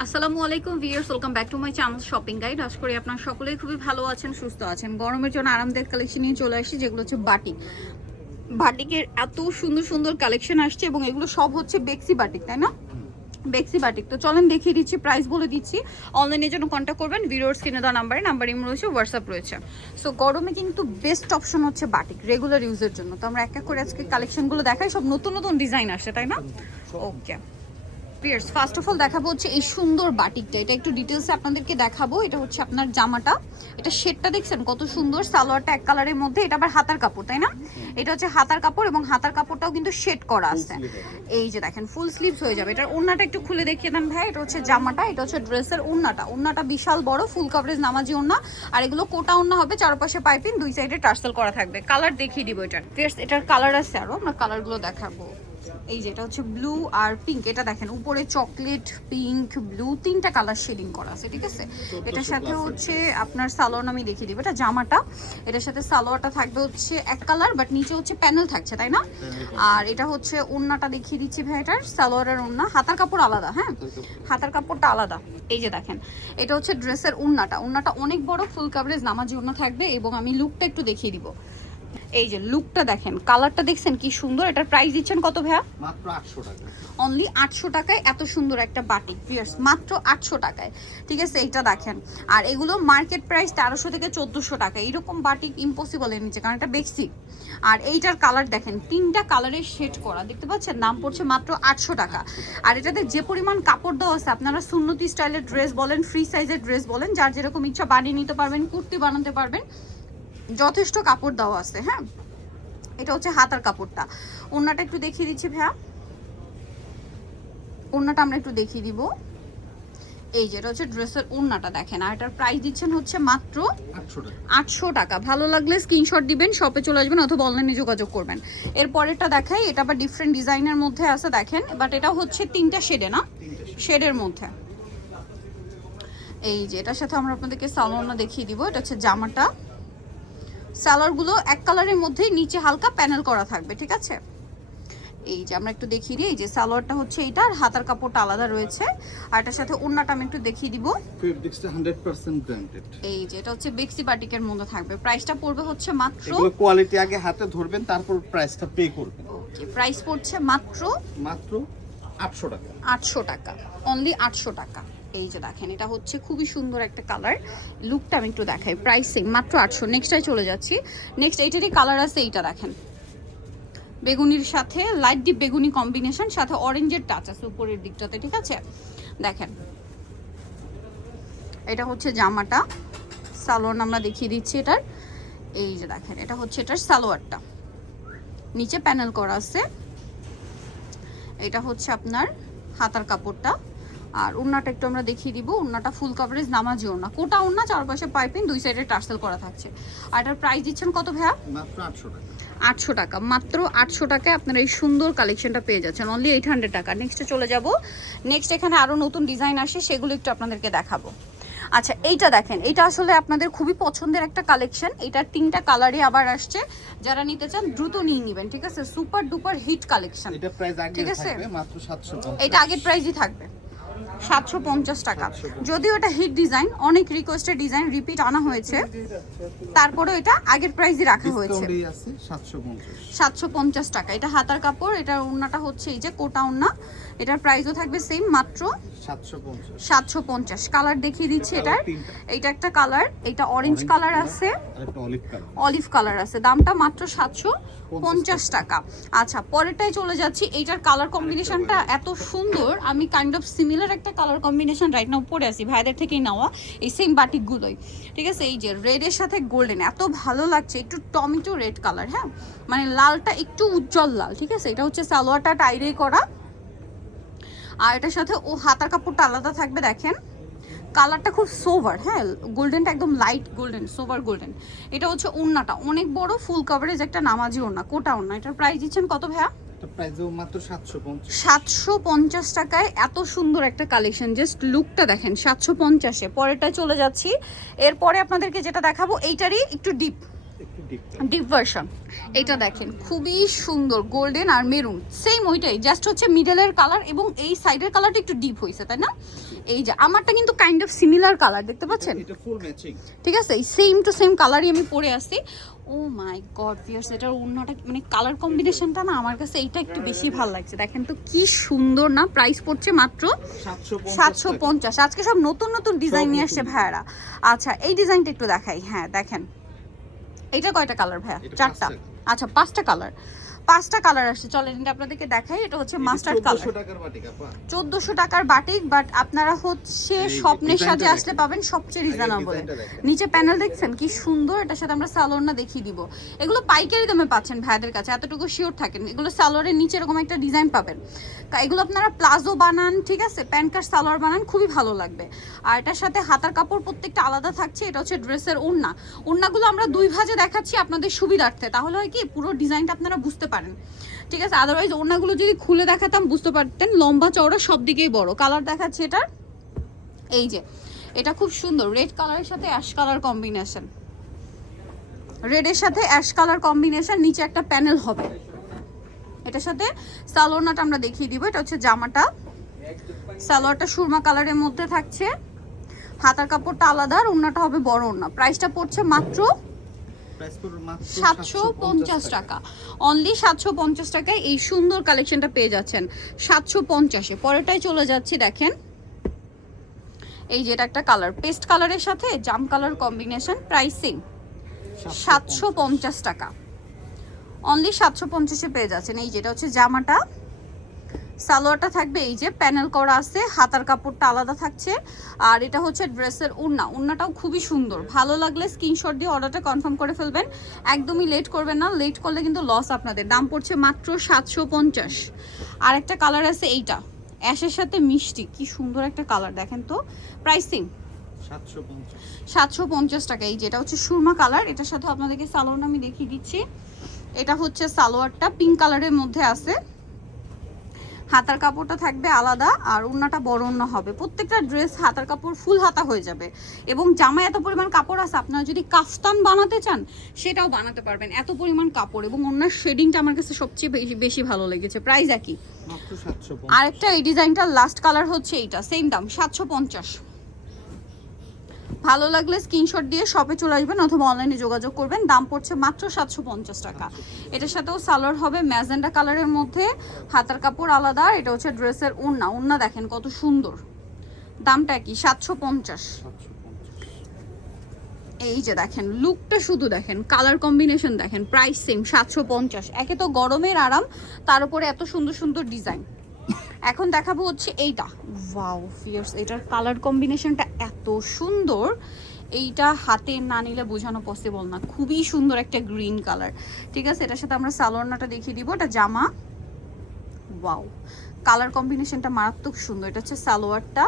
আসসালামু আলাইকুম viewers, welcome back to my channel shopping guide. আশা করি আপনারা সকলেই খুবই ভালো আছেন, সুস্থ আছেন। গরমের জন্য আরামদায়ক কালেকশন নিয়ে চলে আসি, যেগুলো হচ্ছে বাটিক। বাটিকের এত সুন্দর সুন্দর কালেকশন আসছে এবং এগুলো সব হচ্ছে বেক্সি বাটিক, তাই না? বেক্সি বাটিক। তো চলেন দেখিয়ে দিচ্ছি, প্রাইস বলে দিচ্ছি। অনলাইনের জন্য কন্ট্যাক্ট করবেন ভিডিওর স্ক্রিনে দেওয়া নাম্বার ইমো রয়েছে, হোয়াটসঅ্যাপ রয়েছে। সো গরমে কিন্তু বেস্ট অপশন হচ্ছে বাটিক রেগুলার ইউজের জন্য। তো আমরা এক এক করে আজকে কালেকশনগুলো দেখাই, সব নতুন নতুন ডিজাইন আসছে, তাই না? ওকে পিয়ার্স, ফার্স্ট অফ অল দেখাবো হচ্ছে এই সুন্দর বাটিকটা। এটা একটু ডিটেলসে আপনাদেরকে দেখাবো। এটা হচ্ছে আপনার জামাটা, এটা শেডটা দেখছেন কত সুন্দর, সালোয়ারটা এক কালারের মধ্যে। এটা আবার হাতার কাপড়, তাই না? এটা হচ্ছে হাতার কাপড় এবং হাতার কাপড়টাও কিন্তু শেড করা আছে। এই যে দেখেন ফুল স্লিভস হয়ে যাবে। এটার ওড়নাটা একটু খুলে দেখিয়ে দেন ভাই। এটা হচ্ছে জামাটা, এটা হচ্ছে ড্রেসের ওড়নাটা। ওড়নাটা বিশাল বড়, ফুল কভারেজ নামাজি ওড়না। আর এগুলো কোটা ওড়না হবে, চারপাশে পাইপিং, দুই সাইডে টার্সেল করা থাকবে। কালার দেখিয়ে দিব এটার। পিয়ার্স, এটার কালার আছে আরো, আমরা কালারগুলো দেখাবো। এই যে এটা হচ্ছে ব্লু আর পিঙ্ক। এটা দেখেন উপরে চকলেট, পিঙ্ক, ব্লু, তিনটা কালার শেডিং করা আছে, ঠিক আছে? এটার সাথে হচ্ছে আপনার সালোয়ার আমি দেখিয়ে দিব। এটা জামাটা, এটার সাথে সালোয়ারটা থাকবে হচ্ছে এক কালার, বাট নিচে হচ্ছে প্যানেল থাকছে, তাই না? আর এটা হচ্ছে ওড়নাটা দেখিয়ে দিচ্ছি ভাই। এটার সালোয়ারের ওড়না, হাতার কাপড় আলাদা, হ্যাঁ হাতার কাপড়টা আলাদা। এই যে দেখেন এটা হচ্ছে ড্রেসের ওড়নাটা। ওড়নাটা অনেক বড়, ফুল কভারেজ নামাজি ওড়না থাকবে। এবং আমি লুকটা একটু দেখিয়ে দিব। এই যে লুকটা দেখেন, কালারটা দেখছেন কি সুন্দর। এটার প্রাইস দিচ্ছেন কত ভাইয়া? মাত্র 800 টাকা। অনলি 800 টাকায় এত সুন্দর একটা বাটিক পিয়ার্স, মাত্র 800 টাকায়, ঠিক আছে? এইটা দেখেন। আর এগুলো মার্কেট প্রাইস 1300 থেকে 1400 টাকা। এরকম বাটিক ইম্পসিবল এর নিচে, কারণ এটা বেক্সি। আর এইটার কালার দেখেন, তিনটা কালারের শেড করা, দেখতে পাচ্ছেন? দাম পড়ছে মাত্র 800 টাকা। আর এটাতে যে পরিমাণ কাপড় দেওয়া আছে, আপনারা সুন্নতি স্টাইলের ড্রেস বলেন, ফ্রি সাইজের ড্রেস বলেন, যার যেরকম ইচ্ছা বানিয়ে নিতে পারবেন, কুর্তি বানাতে পারবেন, যথেষ্ট কাপড় দেওয়া আছে। হ্যাঁ, এটা হচ্ছে হাতার কাপড়টা। ওড়নাটা একটু দেখিয়ে দিচ্ছি ভাইয়া, ওড়নাটা আমরা একটু দেখিয়ে দিব। এই যে এটা হচ্ছে ড্রেসের ওড়নাটা দেখেন। আর এটার প্রাইস দিচ্ছেন হচ্ছে মাত্র 800 টাকা। ভালো লাগলে স্ক্রিনশট দিবেন, শপে চলে আসবেন অথবা অনলাইনে যোগাযোগ করবেন। এরপরেরটা দেখাই, এটা আবার ডিফারেন্ট ডিজাইনের মধ্যে আছে দেখেন, বাট এটা হচ্ছে তিনটা শেডে, না শেডের মধ্যে। এই যে এটার সাথে আমরা আপনাদেরকে সালোয়ারটা দেখিয়ে দিব। এটা হচ্ছে জামাটা, সালোয়ারগুলো এক কালারের মধ্যে, নিচে হালকা প্যানেল করা থাকবে, ঠিক আছে? এই যে আমরা একটু দেখিয়ে দিই। এই যে সালোয়ারটা হচ্ছে এইটা, আর হাতার কাপড়টা আলাদা রয়েছে। আর এটার সাথে ওড়নাটা আমি একটু দেখিয়ে দিব। ফেব্রিক্সটা 100% ব্র্যান্ডেড। এই যে এটা হচ্ছে বেক্সি বাটিকের মধ্যে থাকবে। প্রাইসটা পড়বে হচ্ছে মাত্র, এগুলো কোয়ালিটি আগে হাতে ধরবেন, তারপর প্রাইসটা পে করবেন। ওকে, প্রাইস পড়ছে মাত্র 800 টাকা। 800 টাকা, অনলি 800 টাকা। এই যে দেখেন এটা হচ্ছে খুবই সুন্দর একটা কালার। লুকটা আমি একটু দেখাই, প্রাইসিং মাত্র 800। নেক্সটটাই চলে যাচ্ছি। নেক্সট এইটারই কালার আছে, এইটা দেখেন বেগুনির সাথে লাইট ডিপ বেগুনি কম্বিনেশন, সাথে অরেঞ্জের টাচ আছে উপরের দিকটাতে, ঠিক আছে? দেখেন এটা হচ্ছে জামাটা, সালোয়ার আমরা দেখিয়ে দিচ্ছি এটার। এই যে দেখেন এটা হচ্ছে এটার সালোয়ারটা, নিচে প্যানেল করা আছে। এটা হচ্ছে আপনার হাতার কাপড়টা। আর ওড়নাটা একটু আমরা দেখিয়ে দিব। ওড়নাটা ফুল কভারেজ নামাজি ওড়না, কোটা ওড়না, চারপাশে পাইপিং, দুই সাইডে টার্সেল করা থাকছে। আর এটার প্রাইস দিচ্ছেন কত ভাইয়া? মাত্র 800 টাকা। 800 টাকা, মাত্র 800 টাকায় আপনারা এই সুন্দর কালেকশনটা পেয়ে যাচ্ছেন, অনলি 800 টাকা। নেক্সটে চলে যাব। নেক্সট এখানে আরও নতুন ডিজাইন আসে, সেগুলো একটু আপনাদেরকে দেখাবো। আচ্ছা এইটা দেখেন, এইটা আসলে আপনাদের খুবই পছন্দের একটা কালেকশন। এটার তিনটা কালারই আবার আসছে, যারা নিতে চান দ্রুত নিয়ে নেবেন, ঠিক আছে? Super duper hit collection. এটা প্রাইস আগে ঠিক আছে, থাকবে মাত্র 750। এটা আগের প্রাইসই থাকবে 750 টাকা। যদিও এটা হিট ডিজাইন, অনেক রিকোয়েস্টেড ডিজাইন, রিপিট আনা হয়েছে, তারপরেও এটা আগের প্রাইসই রাখা হয়েছে। ডিসকাউন্টই আছে 750। 750 টাকা। এটা হাতার কাপড়, এটার ওড়নাটা হচ্ছে এই যে কোটা ওড়না। এটার প্রাইসও থাকবে সেম, মাত্র 750। কালার দেখিয়ে দিচ্ছি এটার। এইটা একটা কালার, এটা অরেঞ্জ কালার আছে, অলিভ কালার আছে। দামটা মাত্র 750 টাকা। আচ্ছা পরেরটাই চলে যাচ্ছি। এইটার কালার কম্বিনেশনটা এত সুন্দর, আমি কাইন্ড অফ সিমিলার একটা কালার কম্বিনেশন রাইট নাও পরে আছি, ভাইদের থেকেই নেওয়া, এই সেম বাটিকগুলোই, ঠিক আছে? এই যে রেডের সাথে গোল্ডেন, এত ভালো লাগছে, একটু টমেটো রেড কালার, হ্যাঁ মানে লালটা একটু উজ্জ্বল লাল, ঠিক আছে? এটা হচ্ছে সালোয়ারটা টাইরে করা। আর এটার সাথে ও হাতার কাপড়টা আলাদা থাকবে। দেখেন কালারটা খুব সোভার, হ্যাঁ গোল্ডেনটা একদম লাইট গোল্ডেন, সোভার গোল্ডেন। এটা হচ্ছে ওড়নাটা অনেক বড়, ফুল কভারেজ একটা নামাজি ওড়না, কোটা ওড়না। এটার প্রাইস দিচ্ছেন কত ভাইয়া? প্রাইসও মাত্র 750। 750 টাকায় এত সুন্দর একটা কালেকশন, জাস্ট লুকটা দেখেন 750-এ। পরেরটায় চলে যাচ্ছি। এরপরে আপনাদেরকে যেটা দেখাবো এইটারই একটু ডিপ ডিপ ভার্সন। এটা দেখেন খুবই সুন্দর, গোল্ডেন আর মেরুন সেম ওইটাই, জাস্ট হচ্ছে মিডলের কালার এবং এই সাইডের কালারটা একটু ডিপ হয়েছে, তাই না? এই যে আমারটা কিন্তু কাইন্ড অফ সিমিলার কালার, দেখতে পাচ্ছেন? এটা ফুল ম্যাচিং। ঠিক আছে, এই সেম টু সেম কালারই আমি পরে আসছি। ও মাই গড ভিউয়ার্স, এটার অন্যটা মানে কালার কম্বিনেশনটা না আমার কাছে এইটা একটু বেশি ভালো লাগছে। দেখেন তো কি সুন্দর না, প্রাইস পড়ছে মাত্র 750। আজকে সব নতুন নতুন ডিজাইন নিয়ে আসছে ভাইয়ারা। আচ্ছা এই ডিজাইনটা একটু দেখাই। হ্যাঁ দেখেন, এটা কয়টা কালার ভাইয়া? 4টা। আচ্ছা 5টা কালার, 5টা কালার আসছে। চলেন এটা আপনাদেরকে দেখাই। এটা হচ্ছে মাস্টার্ড কালার, 1400 টাকার বাটিক। বাট আপনারা হচ্ছে স্বপ্নের সাথে আসলে পাবেন সবচেয়ে রিজনেবল। নিচে প্যানেল দেখছেন কি সুন্দর, এটার সাথে আমরা সালোয়ারটা দেখিয়ে দিব। এগুলো পাইকারি দামে পাচ্ছেন ভাইদের কাছে, এতটুকু শিওর থাকেন। এগুলো সালোয়ারের নিচে এরকম একটা ডিজাইন পাবেন। এগুলো আপনারা প্লাজো বানান, ঠিক আছে, প্যান্ট কাট সালোয়ার বানান, খুবই ভালো লাগবে। আর এটার সাথে হাতার কাপড় প্রত্যেকটা আলাদা থাকছে। এটা হচ্ছে ড্রেসের ওড়না। ওড়নাগুলো আমরা দুই ভাঁজে দেখাচ্ছি আপনাদের সুবিধার্থে, তাহলে হয় কি পুরো ডিজাইনটা আপনারা বুঝতে পারেন, ঠিক আছে? আদারওয়াইজ ওড়নাগুলো যদি খুলে দেখাতাম বুঝতে পারতেন, লম্বা চওড়া সব দিকেই বড়। কালার দেখাচ্ছে এটার, এই যে এটা খুব সুন্দর, রেড কালারের সাথে অ্যাশ কালার কম্বিনেশন, রেডের সাথে অ্যাশ কালার কম্বিনেশন, নিচে একটা প্যানেল হবে। এটার সাথে সালোয়ারটা আমরা দেখিয়ে দিব। এটা হচ্ছে জামাটা, সালোয়ারটা সুরমা কালারের মধ্যে থাকছে, হাতার কাপড়টা আলাদা আর ওড়নাটা হবে বড় ওড়না। প্রাইসটা পড়ছে মাত্র 750 টাকা, অনলি 750 টাকায় এই সুন্দর কালেকশনটা পেয়ে যাচ্ছেন 750-এ। পরেরটাই চলে যাচ্ছি, দেখেন এই যে এটা একটা কালার, পেস্ট কালারের সাথে জাম কালার কম্বিনেশন, প্রাইসিং 750 টাকা, অনলি 750-এ পেয়ে যাচ্ছেন। এই যেটা হচ্ছে জামাটা, সালোয়ারটা থাকবে এই যে প্যানেল করা আছে, হাতার কাপড়টা আলাদা থাকছে। আর এটা হচ্ছে ড্রেসের ওড়না, ওড়নাটাও খুবই সুন্দর। ভালো লাগলে স্ক্রিনশট দিয়ে অর্ডারটা কনফার্ম করে ফেলবেন, একদমই লেট করবেন না, লেট করলে কিন্তু লস আপনাদের। দাম পড়ছে মাত্র 750। আর একটা কালার আছে এইটা, অ্যাশের সাথে মিষ্টি, কি সুন্দর একটা কালার, দেখেন তো। প্রাইসিং 750 টাকা। এই যেটা হচ্ছে সুরমা কালার, এটার সাথে আপনাদেরকে সালোয়ারটা আমি দেখিয়ে দিচ্ছি। এটা হচ্ছে সালোয়ারটা পিঙ্ক কালারের মধ্যে আছে, হাতার কাপড়টা থাকবে আলাদা আর ওড়নাটা বড় ওড়না হবে। প্রত্যেকটা ড্রেস হাতার কাপড় ফুল হাতা হয়ে যাবে এবং জামায় এত পরিমাণ কাপড় আছে, আপনারা যদি কাফতান বানাতে চান সেটাও বানাতে পারবেন, এত পরিমাণ কাপড়। এবং ওড়নার শেডিংটা আমার কাছে সবচেয়ে বেশি ভালো লেগেছে। প্রাইস একই, আরেকটা এই ডিজাইনটার লাস্ট কালার হচ্ছে এইটা, সেম দাম 750। ভালো লাগলে স্ক্রিনশট দিয়ে শপে চলে আসবেন অথবা অনলাইনে যোগাযোগ করবেন। দাম পড়ছে মাত্র 750 টাকা। এটার সাথেও সালোয়ার হবে ম্যাজেন্ডা কালারের মধ্যে, হাতার কাপড় আলাদা। এটা হচ্ছে ড্রেসের ওড়না, ওড়না দেখেন কত সুন্দর। দামটা কি 750। এই যে দেখেন লুকটা শুধু দেখেন, কালার কম্বিনেশন দেখেন, প্রাইস সেম 750। একে তো গরমের আরাম, তার উপরে এত সুন্দর সুন্দর ডিজাইন। এখন দেখাবো হচ্ছে এইটা, ওয়াও ফিয়ার্স, এটার কালার কম্বিনেশনটা এত সুন্দর, এইটা হাতে না নিলে বোঝানো পসিবল না। খুবই সুন্দর একটা গ্রিন কালার, ঠিক আছে। এটার সাথে আমরা সালোয়ারটা দেখিয়ে দিব। এটা জামা, ওয়াও কালার কম্বিনেশনটা মারাত্মক সুন্দর। এটা হচ্ছে সালোয়ারটা,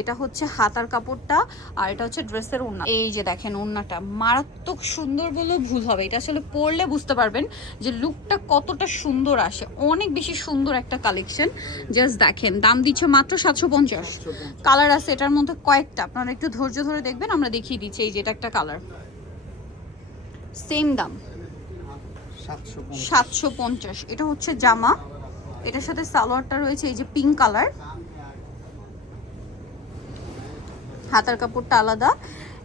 এটা হচ্ছে হাতার কাপড়টা, আর এটা হচ্ছে ড্রেসের ওড়না। এই যে দেখেন ওড়নাটা মারাত্মক সুন্দর বলে ভুল হবে, এটা আসলে পরলে বুঝতে পারবেন যে লুকটা কতটা সুন্দর আসে। অনেক বেশি সুন্দর একটা কালেকশন, জাস্ট দেখেন। দাম দিচ্ছে মাত্র 750। কালার আছে এটার মধ্যে কয়েকটা, আপনারা একটু ধৈর্য ধরে দেখবেন, আমরা দেখিয়ে দিচ্ছি। এই যে এটা একটা কালার, সেম দাম 750। এটা হচ্ছে জামা, এটার সাথে সালোয়ারটা রয়েছে এই যে পিঙ্ক কালার, হাতার কাপড়টা আলাদা।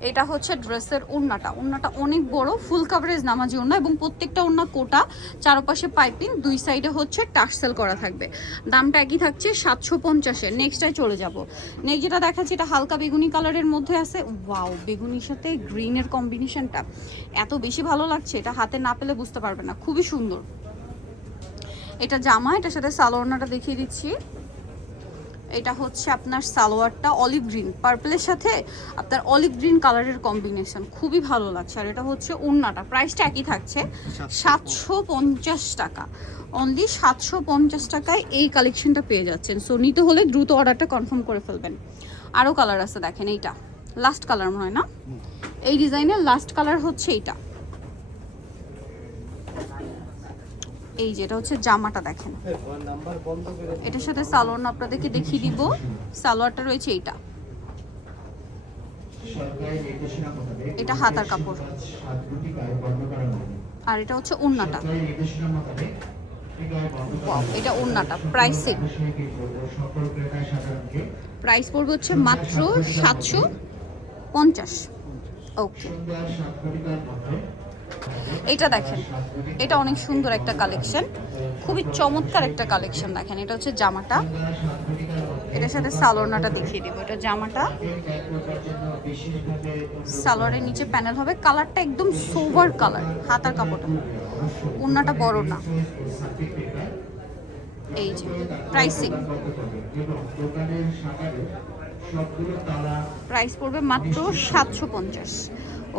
এটা হচ্ছে ড্রেসের ওড়নাটা, ওড়নাটা অনেক বড়, ফুল কাভারেজ নামাজি ওড়না এবং প্রত্যেকটা ওড়না কোটা, চারপাশে পাইপিং, দুই সাইডে হচ্ছে টার্সেল করা থাকবে। দামটা একই থাকছে 750-এর। নেক্সটটায় চলে যাব। নেক্সট যেটা দেখাচ্ছি এটা হালকা বেগুনি কালারের মধ্যে আছে। ওয়াও, বেগুনির সাথে গ্রিনের কম্বিনেশনটা এত বেশি ভালো লাগছে, এটা হাতে না পেলে বুঝতে পারবে না, খুবই সুন্দর। এটা জামা, এটার সাথে সালোয়ারটা দেখিয়ে দিচ্ছি। এটা হচ্ছে আপনার সালোয়ারটা অলিভ গ্রিন, পার্পলের সাথে আপনার অলিভ গ্রিন কালারের কম্বিনেশন, খুবই ভালো লাগছে। আর এটা হচ্ছে ওড়নাটা, প্রাইসটা একই থাকছে 750 টাকা, অনলি 750 টাকায় এই কালেকশনটা পেয়ে যাচ্ছেন। সো নিতে হলে দ্রুত অর্ডারটা কনফার্ম করে ফেলবেন। আরও কালার আছে দেখেন, এইটা লাস্ট কালার মনে হয় না, এই ডিজাইনের লাস্ট কালার হচ্ছে এইটা। এই যেটা হচ্ছে জামাটা দেখেন, এটার সাথে সালোয়ার আপনাদেরকে দেখিয়ে দিব। সালোয়ারটা রয়েছে এইটা, এটা হাতার কাপড়, আর এটা হচ্ছে ওড়নাটা। ওয়াও, এটা ওড়নাটা। প্রাইসিং, প্রাইস পড়বে হচ্ছে মাত্র 750। ওকে, এটা দেখেন, এটা অনেক সুন্দর একটা কালেকশন, খুবই চমৎকার একটা কালেকশন। দেখেন এটা হচ্ছে জামাটা, এটার সাথে সালোয়ারটা দেখিয়ে দেবো। এটা জামাটা, সালোয়ারের নিচে প্যানেল হবে, কালারটা একদম সোভার কালার, হাতার কাপড়টা, ওড়নাটা বড় না। এই যে প্রাইসিং, প্রাইস পড়বে মাত্র 750।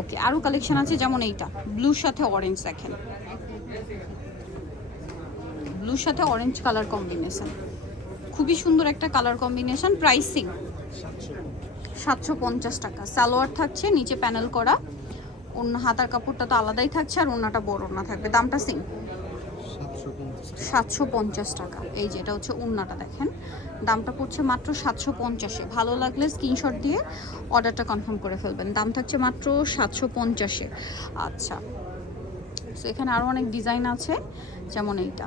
ওকে, আরও কালেকশন আছে, যেমন এইটা ব্লুর সাথে অরেঞ্জ। দেখেন ব্লুর সাথে অরেঞ্জ কালার কম্বিনেশন, খুবই সুন্দর একটা কালার কম্বিনেশন। প্রাইসিং 750 টাকা। সালোয়ার থাকছে নিচে প্যানেল করা, অন্য হাতার কাপড়টা তো আলাদাই থাকছে, আর ওড়নাটা বড় ওড়না থাকবে। দামটা সিং 750 টাকা। এই যে এটা হচ্ছে ওড়নাটা, দেখেন দামটা পড়ছে মাত্র 750-এ। ভালো লাগলে স্ক্রিনশট দিয়ে অর্ডারটা কনফার্ম করে ফেলবেন। দাম থাকছে মাত্র 750-এ। আচ্ছা, সো এখানে আরও অনেক ডিজাইন আছে, যেমন এইটা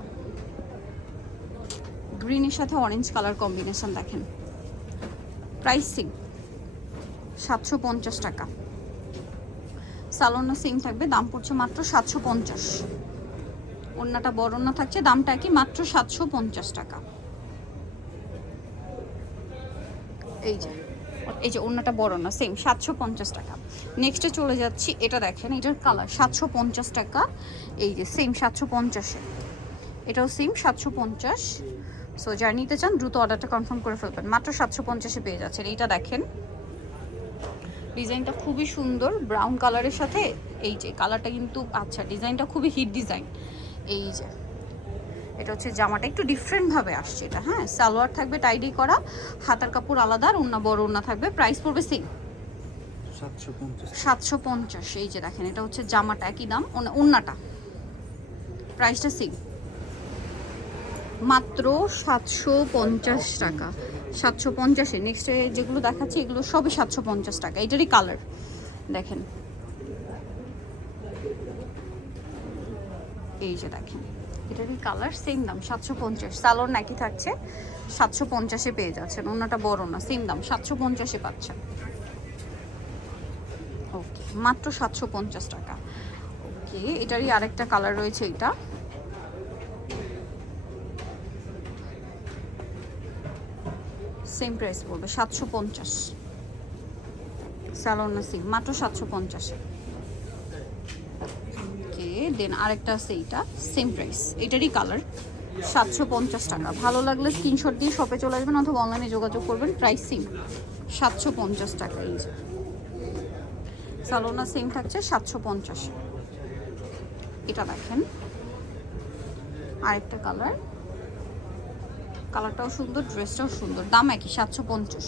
গ্রিনের সাথে অরেঞ্জ কালার কম্বিনেশন। দেখেন প্রাইসিং 750 টাকা। সালোয়ার সেম থাকবে, দাম পড়ছে মাত্র 750। ওড়নাটা বড় ওড়না থাকছে, দামটা কি মাত্র 750 টাকা। এই যে ওড়নাটা বড় না, সেম 750 টাকা। নেক্সটে চলে যাচ্ছি, এটা দেখেন এটার কালার 750 টাকা। এই যে সেম 750-এ, এটাও সেম 750। সো যারা নিতে চান দ্রুত অর্ডারটা কনফার্ম করে ফেলবেন, মাত্র 750-এ পেয়ে যাচ্ছেন। এইটা দেখেন ডিজাইনটা খুবই সুন্দর, ব্রাউন কালারের সাথে। এই যে কালারটা কিন্তু, আচ্ছা ডিজাইনটা খুবই হিট ডিজাইন। এই যে এটা হচ্ছে জামাটা, একটু ডিফারেন্টভাবে আসছে এটা। হ্যাঁ, সালোয়ার থাকবে টাইডি করা, হাতার কাপড় আলাদা, আর ওড়না বড় ওড়না থাকবে। প্রাইস পড়বে সেম 750। এই যে দেখেন এটা হচ্ছে জামাটা, একই দাম। ওড়নাটা প্রাইসটা সেম, মাত্র 750 টাকা। 750-এ নেক্সটে যেগুলো দেখাচ্ছি এগুলো সবই 750 টাকা। এটারই কালার দেখেন, এই যে দেখেন এটারই কালার, সেম দাম 750। সালোয়ার নাকি থাকছে, 750-এ পেয়ে যাচ্ছেন। ওড়নাটা বড় না, সেম দাম 750-এ পাচ্ছেন। ওকে, মাত্র 750 টাকা। ওকে, এটারই আরেকটা কালার রয়েছে, এটা সেম প্রাইস পড়বে 750। সালোয়ার না সেম, মাত্র 750-এ। ওকে, দেন আরেকটা আছে, এইটা সেম প্রাইস, এটারই কালার 750 টাকা। ভালো লাগলে স্ক্রিনশট দিয়ে শপে চলে আসবেন অথবা অনলাইনে যোগাযোগ করবেন। প্রাইস সেম 750 টাকা। এই যে সালোনা সেম থাকছে 750। এটা দেখেন আরেকটা কালার, কালারটাও সুন্দর, ড্রেসটাও সুন্দর, দাম একই 750।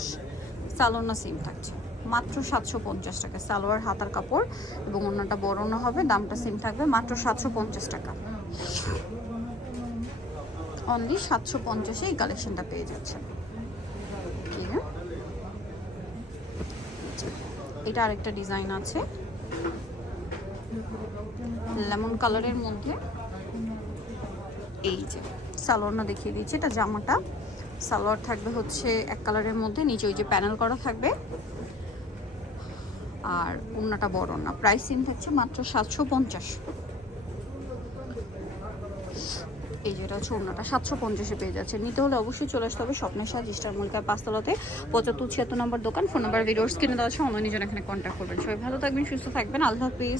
সালোনা সেম থাকছে মাত্র 750 টাকা। সালোয়ার হাতার কাপড় এবং ওড়নাটা বড় ওড়না হবে, দামটা সেম থাকবে মাত্র 750 টাকা। অনলি 750-এ এই কালেকশনটা পেয়ে যাচ্ছেন। এটা আরেকটা ডিজাইন আছে লেমন কালারের মধ্যে। এই যে সালোয়ারটা দেখিয়ে দিচ্ছি, এটা জামাটা, সালোয়ার থাকবে হচ্ছে এক কালারের মধ্যে, নিচে ওই যে প্যানেল করা থাকবে, আর ওড়নাটা বড় না। প্রাইসিং থাকছে মাত্র 750। এই যে এটা হচ্ছে ওড়নাটা, 750-এ পেয়ে যাচ্ছে। নিতে হলে অবশ্যই চলে আসতে হবে স্বপ্নের সাজ স্টার মল্লিকা 5তলাতে, 75-76 নম্বর দোকান। ফোন নাম্বার ভিডিওস কিনে দেওয়া আছে, অনলাইনে জন্য এখানে কন্ট্যাক্ট করবেন। সবাই ভালো থাকবেন, সুস্থ থাকবেন, আল্লাহ হাফিজ।